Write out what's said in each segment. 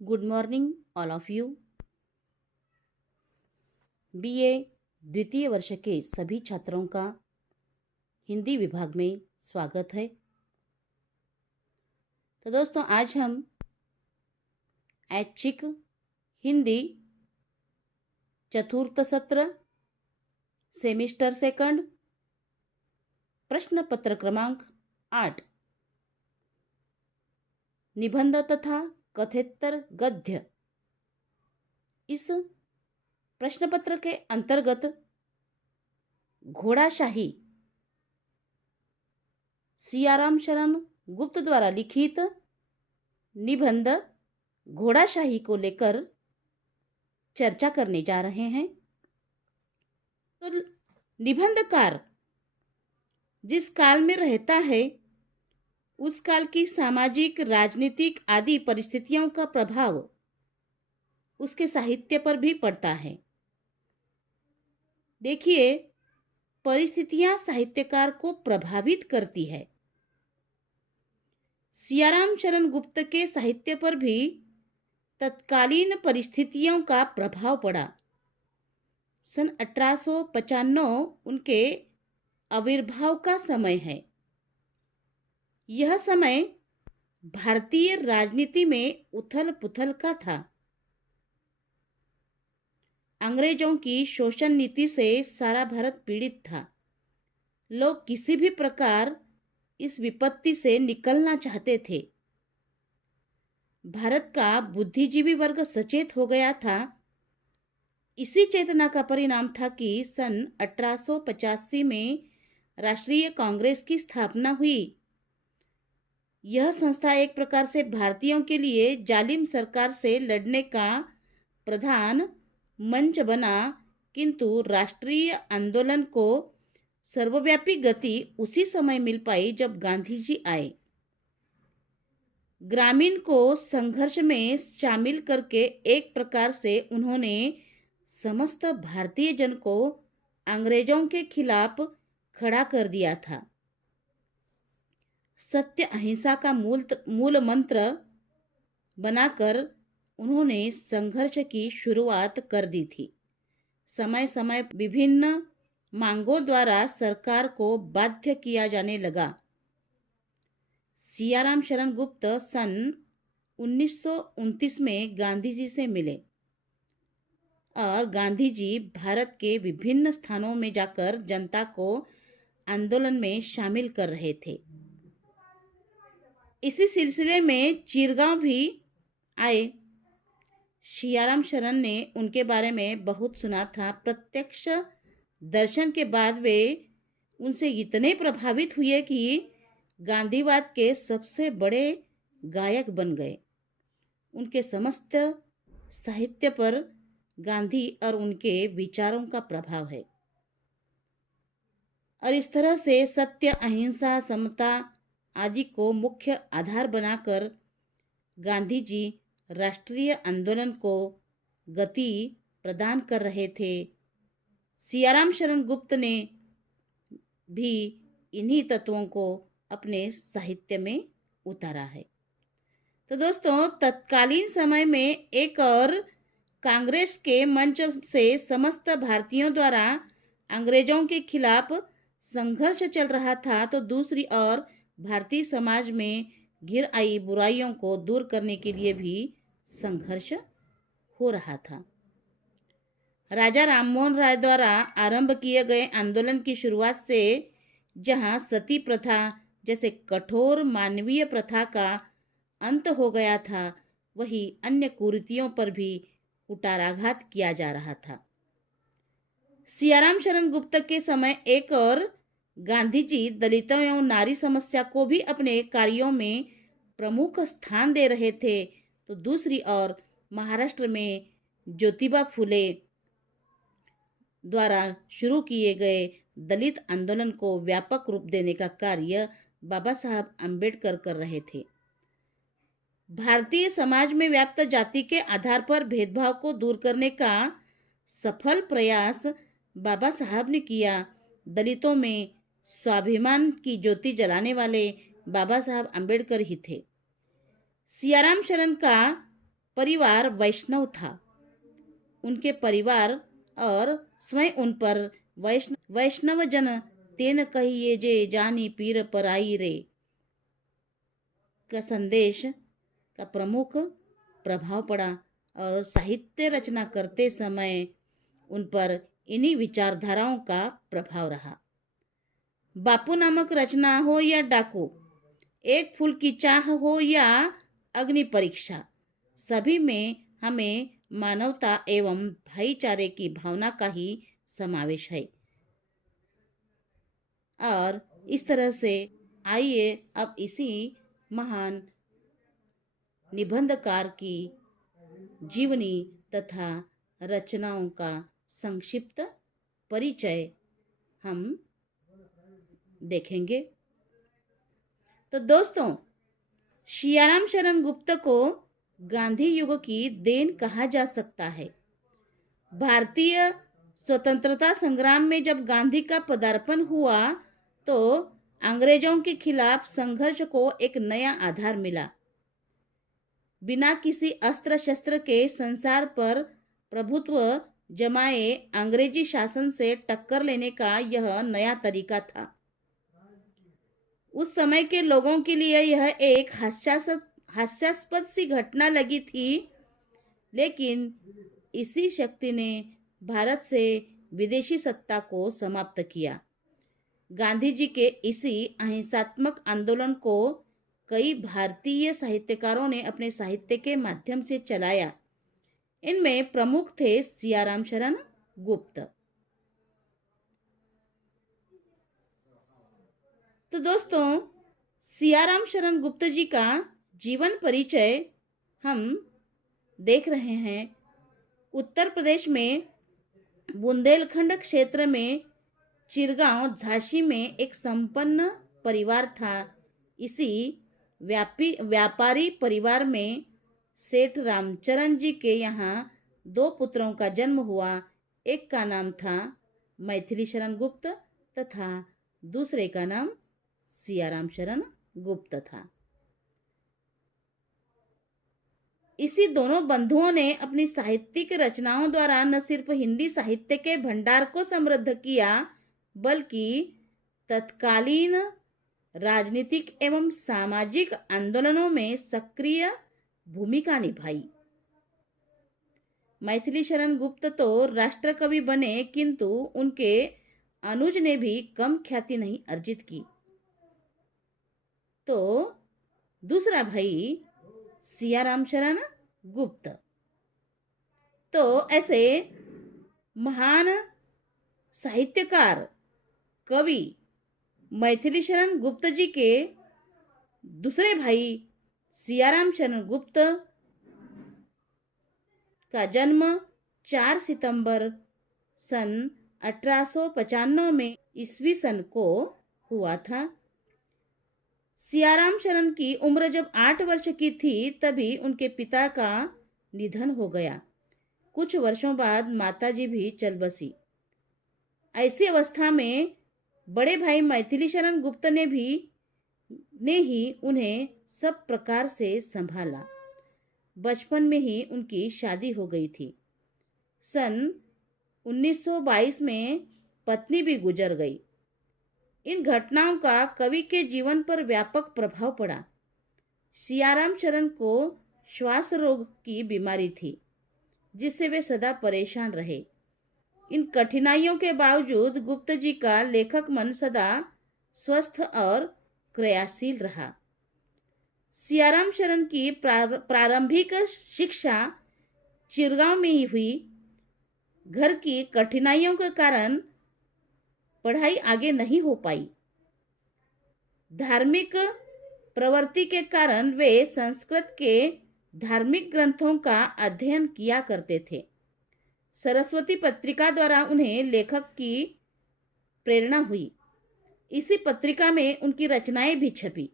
Good morning all of you. BA द्वितीय वर्ष के सभी छात्रों का हिंदी विभाग में स्वागत है। तो दोस्तों, आज हम ऐच्छिक हिंदी चतुर्थ सत्र सेमिस्टर सेकंड प्रश्न पत्र क्रमांक 8 निबंध तथा कथेतर गद्य इस प्रश्न पत्र के अंतर्गत घोड़ाशाही सियाराम शरण गुप्त द्वारा लिखित निबंध घोड़ाशाही को लेकर चर्चा करने जा रहे हैं। तो निबंधकार जिस काल में रहता है उस काल की सामाजिक, राजनीतिक आदि परिस्थितियों का प्रभाव उसके साहित्य पर भी पड़ता है। देखिए, परिस्थितियां साहित्यकार को प्रभावित करती है। सियाराम शरण गुप्त के साहित्य पर भी तत्कालीन परिस्थितियों का प्रभाव पड़ा। सन 1895 उनके आविर्भाव का समय है। यह समय भारतीय राजनीति में उथल पुथल का था। अंग्रेजों की शोषण नीति से सारा भारत पीड़ित था। लोग किसी भी प्रकार इस विपत्ति से निकलना चाहते थे। भारत का बुद्धिजीवी वर्ग सचेत हो गया था। इसी चेतना का परिणाम था कि सन 1885 में राष्ट्रीय कांग्रेस की स्थापना हुई। यह संस्था एक प्रकार से भारतीयों के लिए जालिम सरकार से लड़ने का प्रधान मंच बना, किंतु राष्ट्रीय आंदोलन को सर्वव्यापी गति उसी समय मिल पाई जब गांधी जी आए। ग्रामीण को संघर्ष में शामिल करके एक प्रकार से उन्होंने समस्त भारतीय जन को अंग्रेजों के खिलाफ खड़ा कर दिया था। सत्य अहिंसा का मूल मंत्र बनाकर उन्होंने संघर्ष की शुरुआत कर दी थी। समय समय विभिन्न मांगों द्वारा सरकार को बाध्य किया जाने लगा। सियाराम शरण गुप्त सन 1929 में गांधी जी से मिले और गांधी जी भारत के विभिन्न स्थानों में जाकर जनता को आंदोलन में शामिल कर रहे थे। इसी सिलसिले में चिरगांव भी आए। सियाराम शरण ने उनके बारे में बहुत सुना था। प्रत्यक्ष दर्शन के बाद वे उनसे इतने प्रभावित हुए कि गांधीवाद के सबसे बड़े गायक बन गए। उनके समस्त साहित्य पर गांधी और उनके विचारों का प्रभाव है और इस तरह से सत्य, अहिंसा, समता आदि को मुख्य आधार बनाकर गांधी जी राष्ट्रीय आंदोलन को गति प्रदान कर रहे थे। सियाराम शरण गुप्त ने भी इन्हीं तत्वों को अपने साहित्य में उतारा है। तो दोस्तों, तत्कालीन समय में एक और कांग्रेस के मंच से समस्त भारतीयों द्वारा अंग्रेजों के खिलाफ संघर्ष चल रहा था, तो दूसरी ओर भारतीय समाज में घिर आई बुराइयों को दूर करने के लिए भी संघर्ष हो रहा था। राजा राममोहन राय द्वारा आरंभ किए गए आंदोलन की शुरुआत से जहां सती प्रथा जैसे कठोर मानवीय प्रथा का अंत हो गया था, वहीं अन्य कुरीतियों पर भी कुठाराघात किया जा रहा था। सियाराम शरण गुप्त के समय एक और गांधी जी दलितों एवं नारी समस्या को भी अपने कार्यों में प्रमुख स्थान दे रहे थे, तो दूसरी ओर महाराष्ट्र में ज्योतिबा फुले द्वारा शुरू किए गए दलित आंदोलन को व्यापक रूप देने का कार्य बाबा साहब आम्बेडकर कर रहे थे। भारतीय समाज में व्याप्त जाति के आधार पर भेदभाव को दूर करने का सफल प्रयास बाबा साहब ने किया। दलितों में स्वाभिमान की ज्योति जलाने वाले बाबा साहब आम्बेडकर ही थे। सियाराम शरण का परिवार वैष्णव था। उनके परिवार और स्वयं उन पर वैष्णव जन तेन कहिए जे जानी पीर पराई रे का संदेश का प्रमुख प्रभाव पड़ा और साहित्य रचना करते समय उन पर इन्हीं विचारधाराओं का प्रभाव रहा। बापू नामक रचना हो या डाकू, एक फूल की चाह हो या अग्नि परीक्षा, सभी में हमें मानवता एवं भाईचारे की भावना का ही समावेश है। और इस तरह से आइए अब इसी महान निबंधकार की जीवनी तथा रचनाओं का संक्षिप्त परिचय हम देखेंगे। तो दोस्तों, सियाराम शरण गुप्त को गांधी युग की देन कहा जा सकता है। भारतीय स्वतंत्रता संग्राम में जब गांधी का पदार्पण हुआ तो अंग्रेजों के खिलाफ संघर्ष को एक नया आधार मिला। बिना किसी अस्त्र शस्त्र के संसार पर प्रभुत्व जमाए अंग्रेजी शासन से टक्कर लेने का यह नया तरीका था। उस समय के लोगों के लिए यह एक हास्यास्पद सी घटना लगी थी, लेकिन इसी शक्ति ने भारत से विदेशी सत्ता को समाप्त किया। गांधी जी के इसी अहिंसात्मक आंदोलन को कई भारतीय साहित्यकारों ने अपने साहित्य के माध्यम से चलाया। इनमें प्रमुख थे सियाराम शरण गुप्त। तो दोस्तों, सियाराम शरण गुप्त जी का जीवन परिचय हम देख रहे हैं। उत्तर प्रदेश में बुंदेलखंड क्षेत्र में चिरगांव झांसी में एक संपन्न परिवार था। इसी व्यापारी परिवार में सेठ रामचरण जी के यहाँ 2 पुत्रों का जन्म हुआ। एक का नाम था मैथिली शरण गुप्त तथा दूसरे का नाम सियाराम शरण गुप्त था। इसी दोनों बंधुओं ने अपनी साहित्यिक रचनाओं द्वारा न सिर्फ हिंदी साहित्य के भंडार को समृद्ध किया, बल्कि तत्कालीन राजनीतिक एवं सामाजिक आंदोलनों में सक्रिय भूमिका निभाई। मैथिली शरण गुप्त तो राष्ट्र कवि बने, किंतु उनके अनुज ने भी कम ख्याति नहीं अर्जित की। तो दूसरा भाई सियाराम शरण गुप्त, तो ऐसे महान साहित्यकार कवि मैथिली शरण गुप्त जी के दूसरे भाई सियाराम शरण गुप्त का जन्म 4 सितंबर सन 1895 में ईस्वी सन को हुआ था। सियाराम शरण की उम्र जब 8 वर्ष की थी तभी उनके पिता का निधन हो गया। कुछ वर्षों बाद माताजी भी चल बसी। ऐसी अवस्था में बड़े भाई मैथिली शरण गुप्त ने ही उन्हें सब प्रकार से संभाला। बचपन में ही उनकी शादी हो गई थी। सन 1922 में पत्नी भी गुजर गई। इन घटनाओं का कवि के जीवन पर व्यापक प्रभाव पड़ा। सियाराम शरण को श्वास रोग की बीमारी थी, जिससे वे सदा परेशान रहे। इन कठिनाइयों के बावजूद गुप्त जी का लेखक मन सदा स्वस्थ और क्रियाशील रहा। सियाराम शरण की प्रारंभिक शिक्षा चिरगांव में ही हुई। घर की कठिनाइयों के कारण पढ़ाई आगे नहीं हो पाई। धार्मिक प्रवृत्ति के कारण वे संस्कृत के धार्मिक ग्रंथों का अध्ययन किया करते थे। सरस्वती पत्रिका द्वारा उन्हें लेखक की प्रेरणा हुई। इसी पत्रिका में उनकी रचनाएं भी छपी।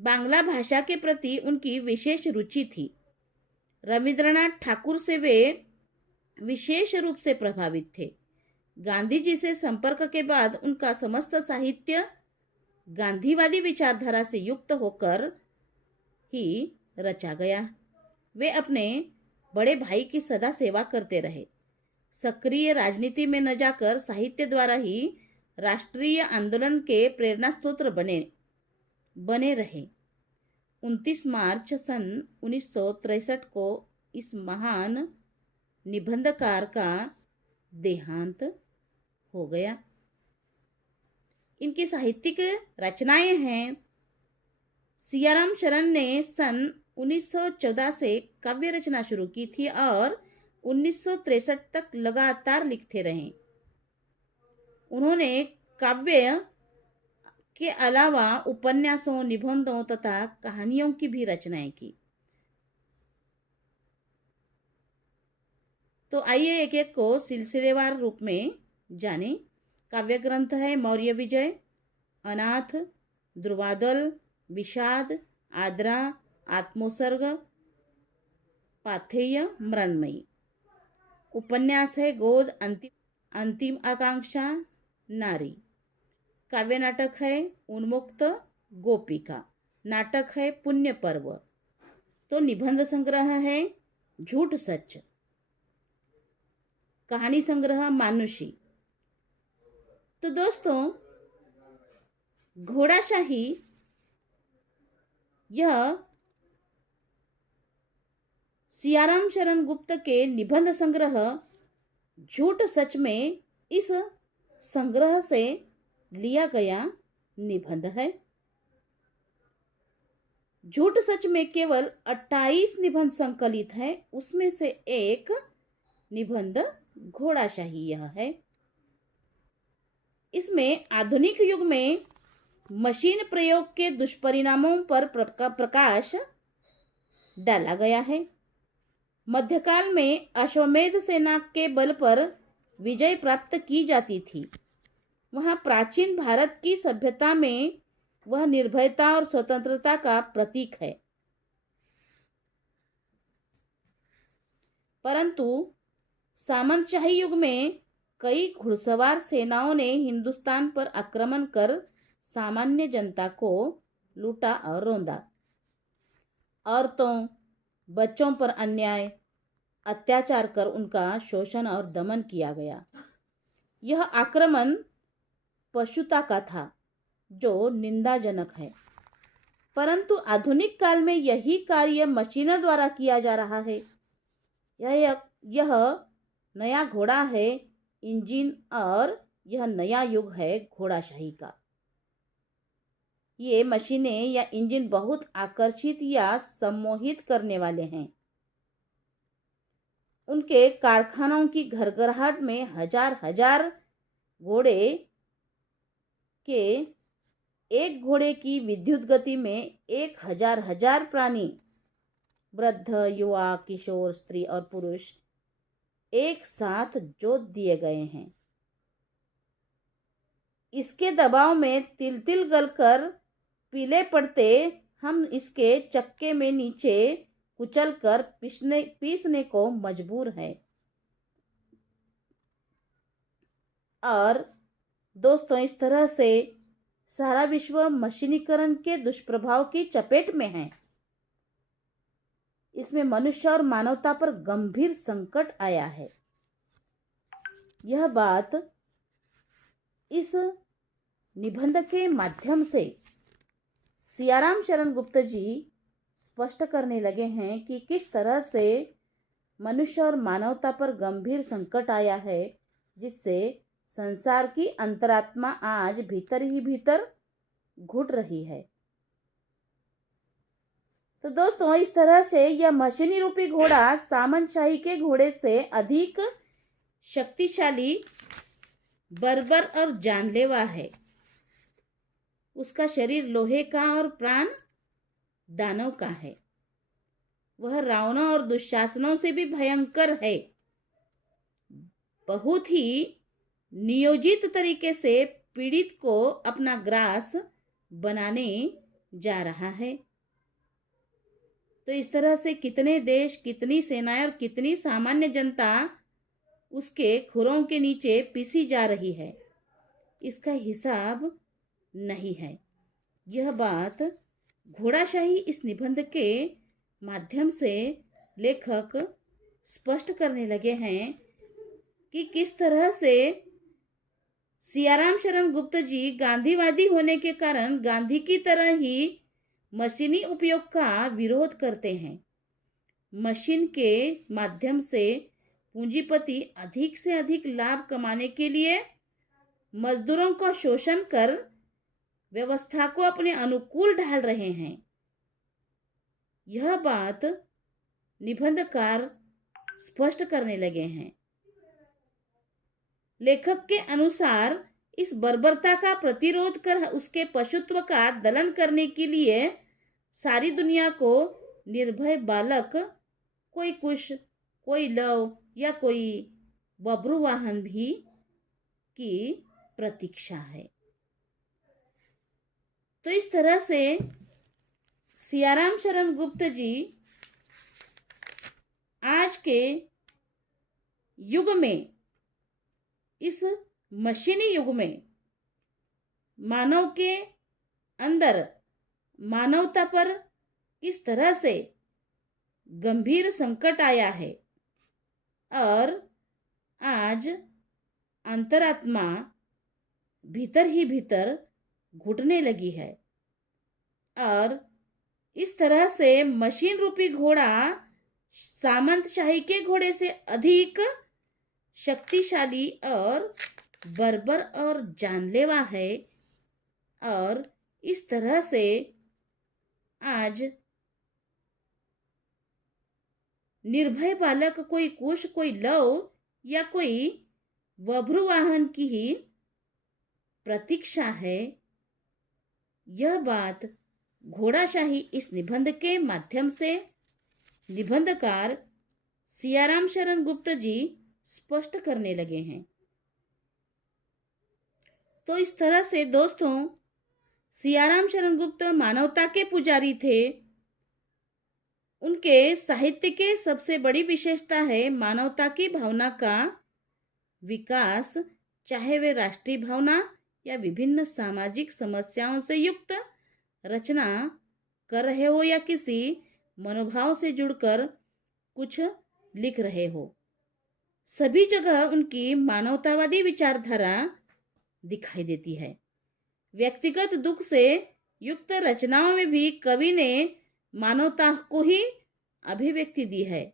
बांग्ला भाषा के प्रति उनकी विशेष रुचि थी। रविंद्रनाथ ठाकुर से वे विशेष रूप से प्रभावित थे। गांधी जी से संपर्क के बाद उनका समस्त साहित्य गांधीवादी विचारधारा से युक्त होकर ही रचा गया। वे अपने बड़े भाई की सदा सेवा करते रहे। सक्रिय राजनीति में न जाकर साहित्य द्वारा ही राष्ट्रीय आंदोलन के प्रेरणा स्रोत बने रहे। 29 मार्च सन 1963 को इस महान निबंधकार का देहांत हो गया। इनकी साहित्यिक रचनाएं हैं। सियाराम शरण ने सन 1914 से काव्य रचना शुरू की थी और 1963 तक लगातार लिखते रहे। उन्होंने काव्य के अलावा उपन्यासों, निबंधों तथा कहानियों की भी रचनाएं की। तो आइए एक एक को सिलसिलेवार रूप में जाने। काव्य ग्रंथ है मौर्य विजय, अनाथ, ध्रुवादल, विषाद, आद्रा, आत्मोत्सर्ग, पाथेय, मृण्मयी। उपन्यास है गोद, अंतिम आकांक्षा, नारी। काव्य नाटक है उन्मुक्त, गोपिका। नाटक है पुण्य पर्व। तो निबंध संग्रह है झूठ सच। कहानी संग्रह मानुषी। तो दोस्तों, घोड़ाशाही यह सियाराम शरण गुप्त के निबंध संग्रह झूठ सच में इस संग्रह से लिया गया निबंध है। झूठ सच में केवल 28 निबंध संकलित है। उसमें से एक निबंध घोड़ाशाही यह है। इसमें आधुनिक युग में मशीन प्रयोग के दुष्परिणामों पर प्रकाश डाला गया है। मध्यकाल में अश्वमेध सेना के बल पर विजय प्राप्त की जाती थी। वहां प्राचीन भारत की सभ्यता में वह निर्भयता और स्वतंत्रता का प्रतीक है। परंतु सामंतशाही युग में कई घुड़सवार सेनाओं ने हिंदुस्तान पर आक्रमण कर सामान्य जनता को लूटा और रौंदा। औरतों, बच्चों पर अन्याय, अत्याचार कर उनका शोषण और दमन किया गया। यह आक्रमण पशुता का था, जो निंदाजनक है। परंतु आधुनिक काल में यही कार्य मशीनों द्वारा किया जा रहा है। यह नया घोड़ा है इंजन, और यह नया युग है घोड़ाशाही का। ये मशीनें या इंजन बहुत आकर्षित या सम्मोहित करने वाले हैं। उनके कारखानों की घरघराहट में हजार हजार घोड़े के एक घोड़े की विद्युत गति में 1000 प्राणी, वृद्ध, युवा, किशोर, स्त्री और पुरुष एक साथ जोत दिए गए हैं। इसके दबाव में तिल तिल गलकर पीले पड़ते हम इसके चक्के में नीचे कुचलकर पीसने को मजबूर है। और दोस्तों, इस तरह से सारा विश्व मशीनीकरण के दुष्प्रभाव की चपेट में है। इसमें मनुष्य और मानवता पर गंभीर संकट आया है। यह बात इस निबंध के माध्यम से सियाराम शरण गुप्त जी स्पष्ट करने लगे हैं कि किस तरह से मनुष्य और मानवता पर गंभीर संकट आया है, जिससे संसार की अंतरात्मा आज भीतर ही भीतर घुट रही है। तो दोस्तों, इस तरह से यह मशीनी रूपी घोड़ा सामंतशाही के घोड़े से अधिक शक्तिशाली, बर्बर और जानलेवा है। उसका शरीर लोहे का और प्राण दानव का है। वह रावणों और दुशासनों से भी भयंकर है। बहुत ही नियोजित तरीके से पीड़ित को अपना ग्रास बनाने जा रहा है। तो इस तरह से कितने देश, कितनी सेनाएं और कितनी सामान्य जनता उसके खुरों के नीचे पिसी जा रही है, इसका हिसाब नहीं है। यह बात घोड़ाशाही इस निबंध के माध्यम से लेखक स्पष्ट करने लगे हैं कि किस तरह से सियाराम शरण गुप्त जी गांधीवादी होने के कारण गांधी की तरह ही मशीनी उपयोग का विरोध करते हैं। मशीन के माध्यम से पूंजीपति अधिक से अधिक लाभ कमाने के लिए मजदूरों का शोषण कर व्यवस्था को अपने अनुकूल ढाल रहे हैं। यह बात निबंधकार स्पष्ट करने लगे हैं। लेखक के अनुसार इस बर्बरता का प्रतिरोध कर उसके पशुत्व का दलन करने के लिए सारी दुनिया को निर्भय बालक, कोई कुश, कोई लव या कोई बब्रुवाहन भी की प्रतीक्षा है। तो इस तरह से सियाराम शरण गुप्त जी आज के युग में, इस मशीनी युग में मानव के अंदर मानवता पर किस तरह से गंभीर संकट आया है और आज अंतरात्मा भीतर ही भीतर घुटने लगी है और इस तरह से मशीन रूपी घोड़ा सामंतशाही के घोड़े से अधिक शक्तिशाली और बर्बर और जानलेवा है। और इस तरह से आज निर्भय बालक, कोई कुश, कोई लव या कोई बब्रुवाहन की ही प्रतीक्षा है। यह बात घोड़ाशाही इस निबंध के माध्यम से निबंधकार सियाराम शरण गुप्त जी स्पष्ट करने लगे हैं। तो इस तरह से दोस्तों, सियाराम शरण गुप्त मानवता के पुजारी थे। उनके साहित्य के सबसे बड़ी विशेषता है मानवता की भावना का विकास, चाहे वे राष्ट्रीय भावना या विभिन्न सामाजिक समस्याओं से युक्त रचना कर रहे हो या किसी मनोभाव से जुड़कर कुछ लिख रहे हो, सभी जगह उनकी मानवतावादी विचारधारा दिखाई देती है। व्यक्तिगत दुख से युक्त रचनाओं में भी कवि ने मानवता को ही अभिव्यक्ति दी है।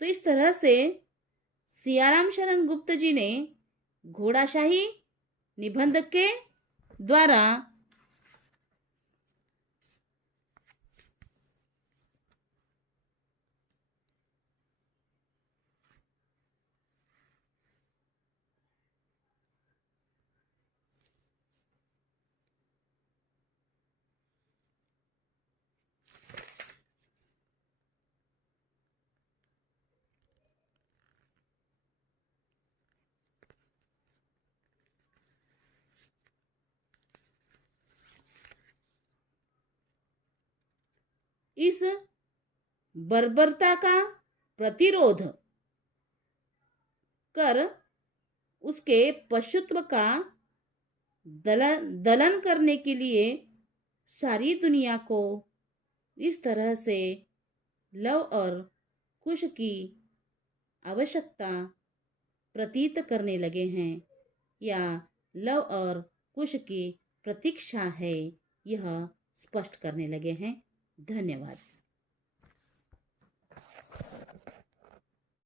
तो इस तरह से सियाराम शरण गुप्त जी ने घोड़ाशाही निबंध के द्वारा इस बर्बरता का प्रतिरोध कर उसके पशुत्व का दलन करने के लिए सारी दुनिया को इस तरह से लव और कुश की आवश्यकता प्रतीत करने लगे हैं या लव और कुश की प्रतीक्षा है, यह स्पष्ट करने लगे हैं। धन्यवाद।